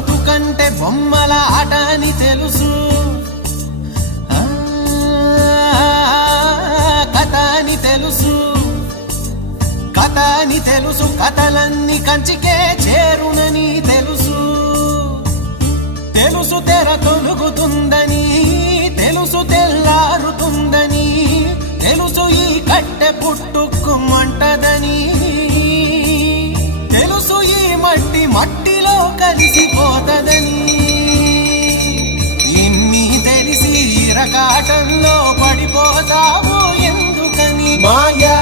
బతుకంటే బొమ్మల ఆట అని తెలుసు, కథ అని తెలుసు, కథ అని తెలుసు, కథలన్నీ కంచికే చేరునని తెలుసు, తెలుసు తెర తొలుగుతుందని, తెలుసు తెల్లారుతుందని, తెలుసు ఈ కట్టె పుట్టుకుమంటదని, తెలుసు ఈ మట్టి మట్టిలో కలిసిపోతదని, ఇన్ని తెలిసి రకాటంలో పడిపోతావు ఎందుకని? మాయా